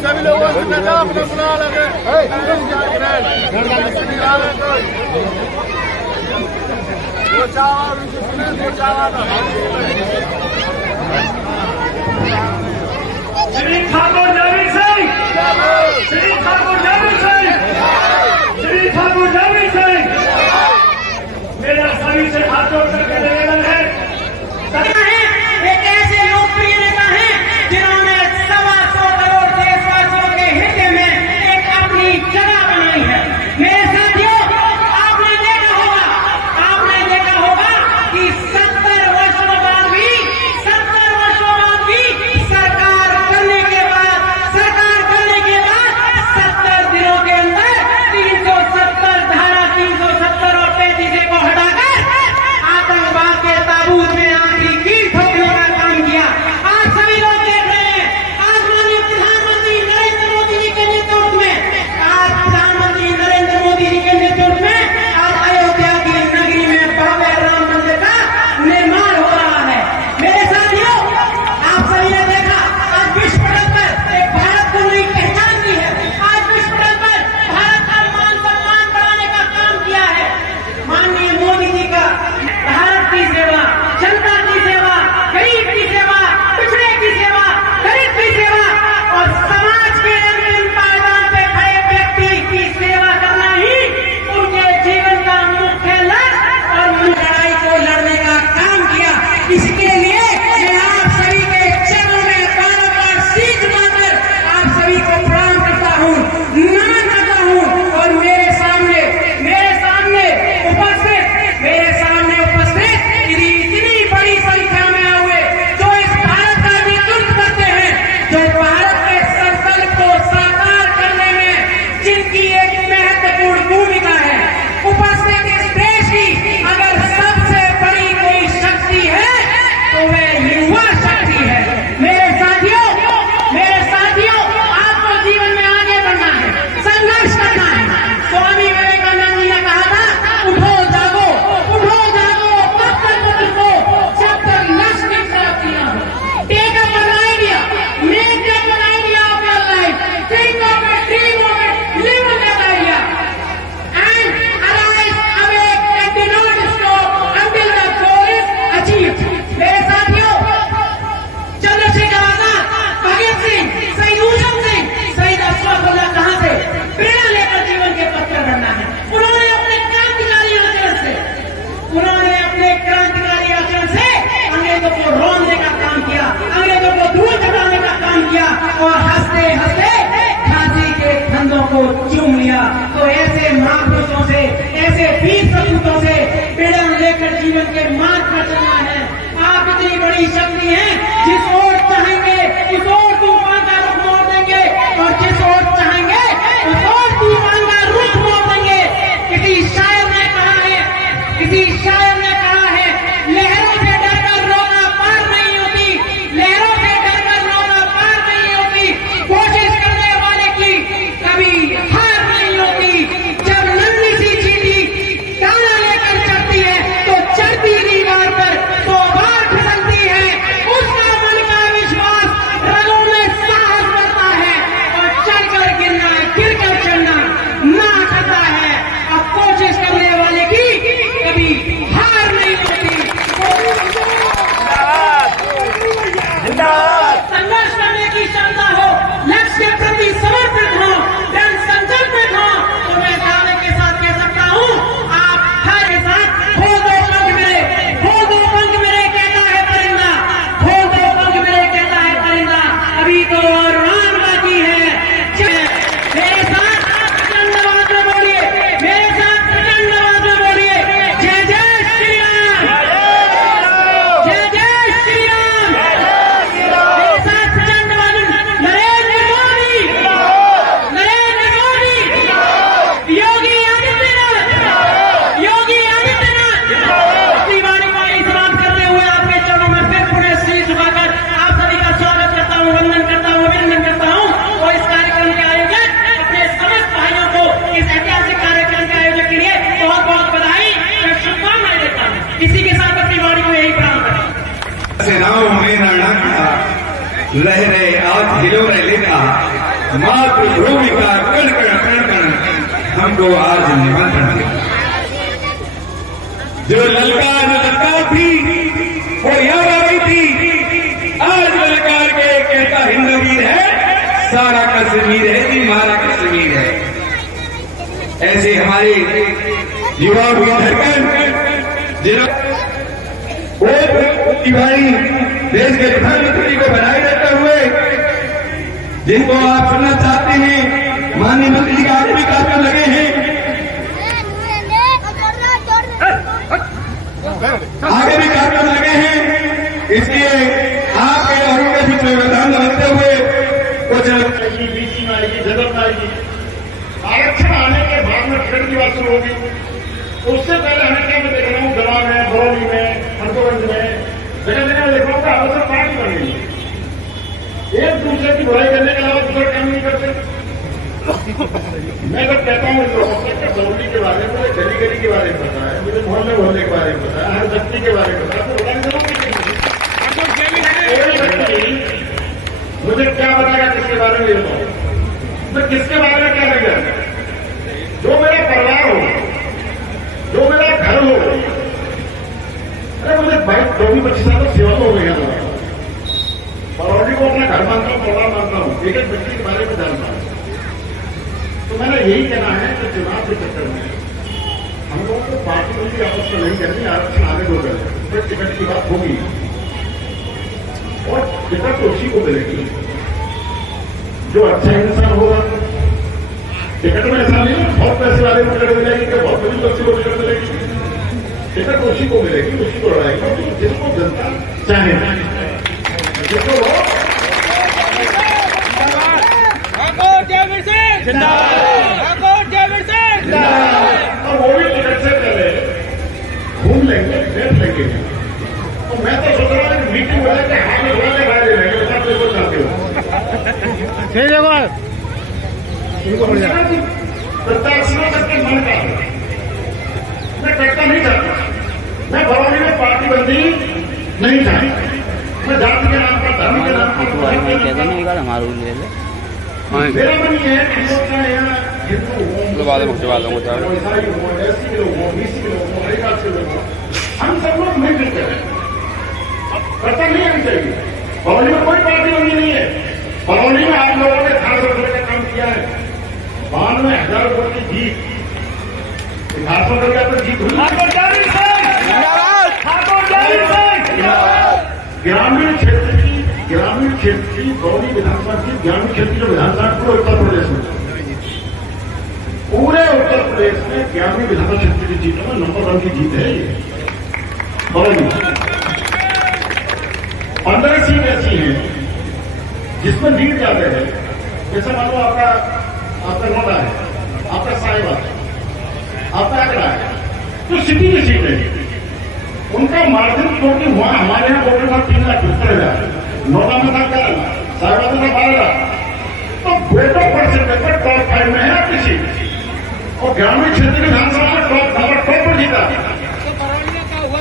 सभी लोगों से कहता अपना बुला लगे श्री ठाकुर जमीन सिंह, श्री ठाकुर जमीन सिंह, श्री ठाकुर जमीन सिंह, मेरा सभी से हाथ जोड़ करके निवेदन है। एक ऐसे लोकप्रिय नेता हैं जिन्होंने 125 करोड़ देशवासियों के हित में एक अपनी जगह बनाई है। मेरे साथियों, आपने देखा होगा कि 70 वर्षों बाद भी सरकार बनने के बाद मातृभूमि का कण कण हमको आज निमंत्रण दिया। जो ललकार थी वो याद आ रही थी। आज ललकार के कहता हिंदू वीर है, सारा कश्मीर है कि हमारा कश्मीर है। ऐसे हमारे युवाओं की धड़कन भाई देश के प्रधानमंत्री को बनाए रखते हुए जिनको आप सुनना चाहते हैं, माननीय मंत्री जी आगे भी कार्यक्रम लगे हैं, आगे भी कार्यक्रम लगे हैं। इसलिए आपके और उनके बीच में व्यवधान रखते हुए कुछ बीसी में आएगी, जगत में आएगी। आरक्षण आने के बाद में फिर की बात शुरू होगी। उससे पहले हमें क्या मैं देख रहा हूँ, गवा में, बरौनी में, हरदोगंज में, जगह जगह देख रहा हूँ कि आपस में पार्टी बन गई है। एक दूसरे की बुराई करने के अलावा दूसरा काम नहीं करते। मैं जब कहता हूँ बरौनी के बारे में, मुझे गली गली के बारे में पता है, मुझे मोहल्ले मोहल्ले के बारे में पता है, हर व्यक्ति के बारे में पता है, तो बताने जरूर मुझे क्या बताया किसके बारे में, ये बताओ मैं किसके बारे में क्या लगा। जो मेरा परिवार हो, जो मेरा घर हो, अरे मुझे 22-25 साल तक सेवा हो गई है। बरौनी को अपना घर मानता हूँ, परिवार मानता हूँ, एक एक व्यक्ति के बारे में जानता हूँ। तो मैंने यही कहना है कि चुनाव के चक्कर में हम लोगों को पार्टी बंदी आपस में नहीं करनी, आरक्षण आगे दो करें, फिर टिकट की बात होगी और टिकट तो उसी को मिलेगी जो अच्छा इंसान होगा। टिकट में ऐसा नहीं बहुत पैसे वाले को टिकट मिलेगी कि बहुत बड़ी बच्चे को टिकट मिलेगी। टिकट उसी को मिलेगी, उसी को लड़ाएगी जिसको जनता चाहे, जिसको और वो भी टिकट से पहले घूम लेंगे, बैठ लेंगे। तो मैं तो सोच रहा हूँ मीटिंग हो जाए हाथ में घुमाने बाहर रहेंगे, सब लोग चाहते हो प्रत्याशियों करके मन का मैं करता नहीं चाहता। मैं बरौनी में पार्टी बंदी नहीं चाहती। मैं जाति के नाम पर, धर्म के नाम पर मेरा मन ये है कि लोग चाहे यहाँ हिंदू हो, ईसाई हो, एससी के लोग हो, बीसी के लोग हो, हरिवास के लोग हो, हम सब लोग मिलजुल कर करता नहीं आनी चाहिए। बरौनी में कोई पार्टी बंदी नहीं है। बरौनी में आप लोगों ने 1800 रुपये का काम किया है, 92,000 रुपये की जीत, 1800 रुपये पर जीत हुई। ग्रामीण क्षेत्र की बरौनी विधानसभा की ग्रामीण क्षेत्र की विधानसभा पूरे उत्तर प्रदेश में, पूरे उत्तर प्रदेश में ग्रामीण विधानसभा क्षेत्र की जीतों में नंबर 1 की जीत है ये बरौनी। 15 सीट ऐसी हैं जिसमें लीड ज्यादा है। जैसे मान लो आपका नोटा है, आपका साहिबा है, आपका आगरा है, तो सिटी की सीट है उनका मार्जिन, क्योंकि वहां हमारे यहाँ वोटर था 3,70,000, नोटा में था 11, साहिबा में था 12,000, तो वोटर परसेंटेज पर टॉप 5 में है आपकी सीट। और ग्रामीण क्षेत्र विधानसभा में नंबर 2 पर जीता।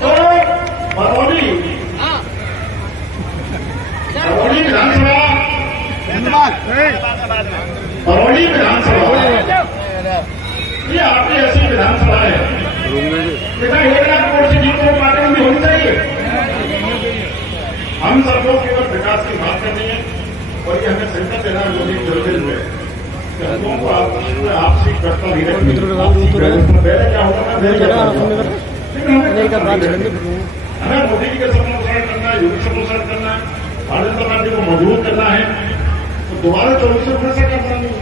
तो बरौनी विधानसभा ये आपकी ऐसी विधानसभा है, लेकिन 1 लाख वोट से जीतने को पार्टी में होनी चाहिए। हम सब लोग केवल विकास की बात करनी है और ये हमें सेंटर देना है मोदी जरूरी हुए हम लोगों को आपसी करता नहीं रखनी। पहले क्या होता था, लेकिन हमें मोदी जी का सपोर्ट करना है, योगी सपोर्ट करना है, भारतीय जनता पार्टी को मजबूत करना है, तो दोबारा 24 रुपये से करना नहीं।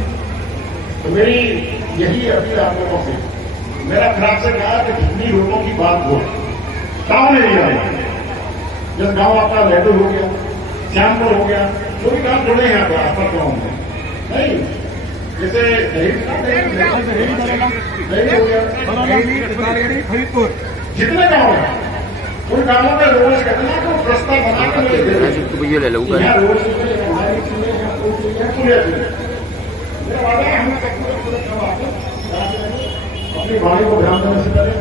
तो मेरी यही अपील आप लोगों से, मेरा खराब से कहा कि जितनी रोडों की बात हो टाउन एरिया में, जब गांव आपका लैडो हो गया, श्यामपुर हो गया, जो भी काम जुड़े हैं आपको आसपास गाँव में, नहीं जैसे हो गया फरीदपुर, जितने गाँव हैं उन गाँवों में रोड करना तो प्रस्ताव बना कर ले लो। मेरा वादा है, अपनी वाणी को ध्यान देने से पहले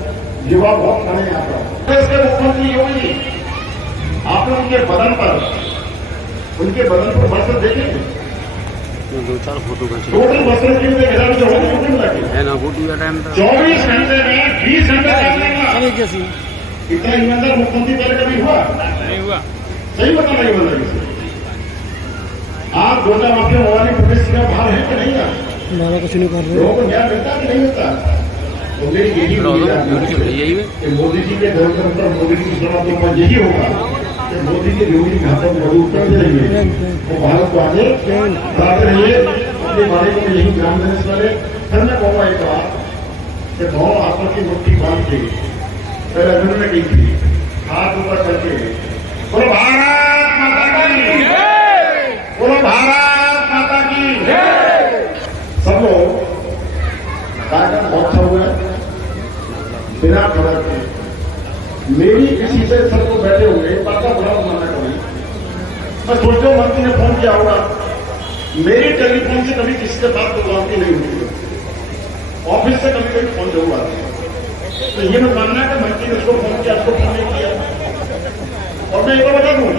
युवा बहुत खड़े हैं यहाँ पर। देश के मुख्यमंत्री योगी आपने उनके बदन पर वर्ष देखेंगे, दो चार फोटो खींच टोटल बसों की जो लगी है ना फोटो का टाइम था 24 घंटे में 20 घंटे अरे जैसी इतना ईमानदार मुख्यमंत्री पहले कभी हुआ नहीं हुआ सही बता रही मतलब आप गोटा माफिया मोबाइल प्रदेश का भाव है कि नहीं है मारा कुछ नहीं कर रहे लोगों को न्याय मिलता कि नहीं मिलता तो मेरी यही उम्मीद है कि मोदी जी के दौर पर मोदी जी की शुरुआत पर यही होगा कि मोदी के योगी घातों को मजबूत करते रहिए वो भारत को आगे बढ़ाते रहिए अपने बारे में यही ध्यान देने से पहले फिर मैं कहूँगा एक बात कि दोनों हाथों की मुट्ठी बांध के पहले अर्जुन ने की थी हाथ ऊपर करके बोलो भारत माता की बोलो भारत माता की सब लोग कार्यक्रम बहुत अच्छा हुआ है बिना खबर के मेरी किसी से सबको बैठे होंगे बात का बुरा मानना कभी मैं सोचता हूँ मंत्री ने फोन किया होगा मेरी टेलीफोन से कभी किसी से बात बुलाती नहीं होती ऑफिस से कभी कभी फोन जरूर आती है तो ये मैं मानना है कि मंत्री ने उसको फोन किया उसको फोन नहीं किया और मैं एक बार बता दूं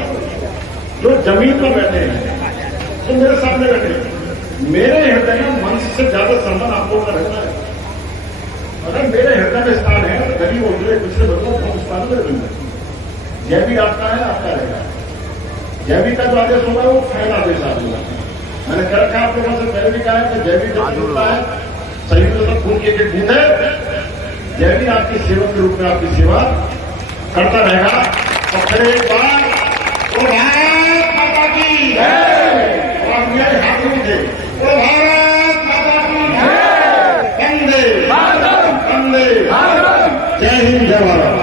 जो जमीन पर बैठे हैं तो मेरे सामने बैठे हैं मेरे हृदय में मंच से ज्यादा सम्मान आप लोगों का रहता है अगर मेरे हृदय में स्थान है तो गरीब और दूसरे दूसरे लोगों को स्थान में रहना जय भी आपका है आपका रहेगा जय भी का जो आदेश होगा वो फैल आदेश आ होगा मैंने कर रखा आप लोगों से पहले भी कहा है कि जय भी जो होता है सही तो सब खून के बूंद है जय भी आपकी सेवक के रूप में आपकी सेवा करता रहेगा और फिर एक बार वो भारत माता की और मेरे हाथ में थे वो भारत माता की वंदे वंदे जय हिंद जय भारत